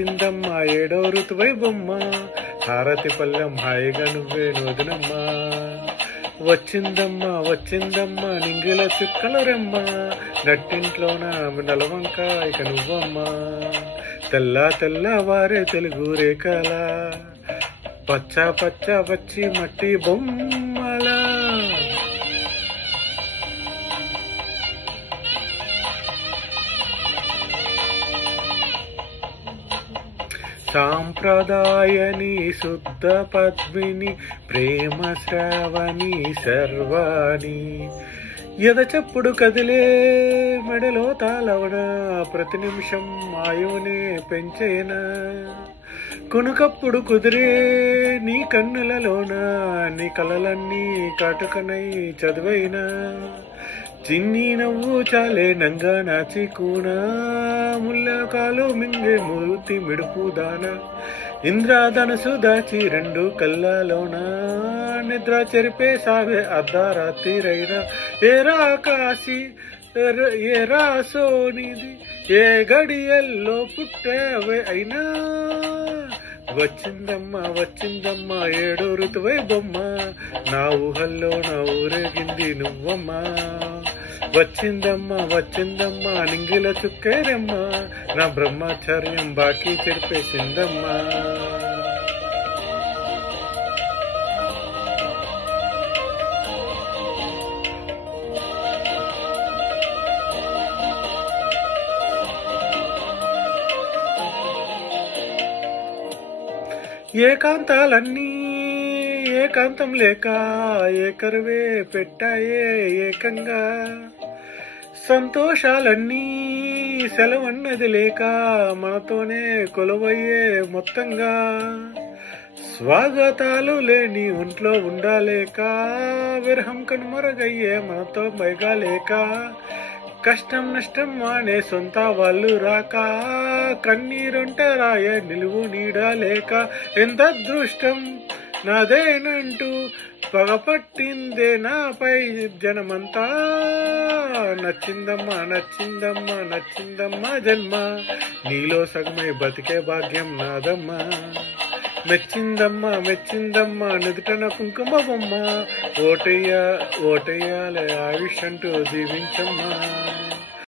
వచ్చిందమ్మా ఏడో ఋతువై బొమ్మ హారతి పల్లెం హాయిగా నువ్వే నోదినమ్మా వచ్చిందమ్మా వచ్చిందమ్మా నింగిల చుక్కల రెమ్మ నట్టింట్లోన నలవంక ఇక నువ్వమ్మా తెల్ల తెల్లవారే తెలుగు రేఖల పచ్చ పచ్చ పచ్చి మట్టి బొమ్మల సాంప్రదాయని శుద్ధ పద్మిని ప్రేమ శ్రావణి సర్వాణి ఎదచప్పుడు కదిలే మెడలో తాళవన ప్రతి నిమిషం ఆయువునే పెంచేనా కునుకప్పుడు కుదిరే నీ కన్నులలోన నీ కలలన్నీ కాటుకనై చదువైనా చిన్ని నవ్వు చాలే నంగా నాచి కూనా ముల్లకాలు మింగే మూర్తి మిడుపు దాన ఇంద్రాధనుసు దాచి రెండు కళ్ళలోన నిద్ర చెరిపే సావే అర్ధరాత్రిరైనా ఏరా కాశీ ఏరా సోనిది ఏ గడియల్లో పుట్టావే అయినా వచ్చిందమ్మా వచ్చిందమ్మా ఏడో ఋతువై బొమ్మ నా ఊహల్లో నా ఊరేగింది నువ్వమ్మా వచ్చిందమ్మా వచ్చిందమ్మా నింగిల చుక్కేరమ్మ నా బ్రహ్మచర్యం బాకీ చెరిపేసిందమ్మా ఏకాంతాలన్నీ ఏకాంతం లేక ఏకరువే పెట్టాయే ఏకంగా సంతోషాలన్నీ సెలవన్నది లేక మనతోనే కొలువయ్యే మొత్తంగా స్వాగతాలు లేని ఒంట్లో ఉండాలేక విరహం కనుమరుగయ్యే మనతో పైగా లేక కష్టం నష్టం అనే సొంత వాళ్ళు రాక కన్నీరుంట రాయ నిలువు నీడలేక ఎంత అదృష్టం నాదేనంటూ పగపట్టిందే నాపై జనమంతా నచ్చిందమ్మా నచ్చిందమ్మా నచ్చిందమ్మా జన్మ నీలో సగమై బతికే భాగ్యం నాదమ్మా మెచ్చిందమ్మా మెచ్చిందమ్మా నుదుటన కుంకుమ బొమ్మ ఓటయ్యాలే ఆయుష్ అంటూ జీవించమ్మా.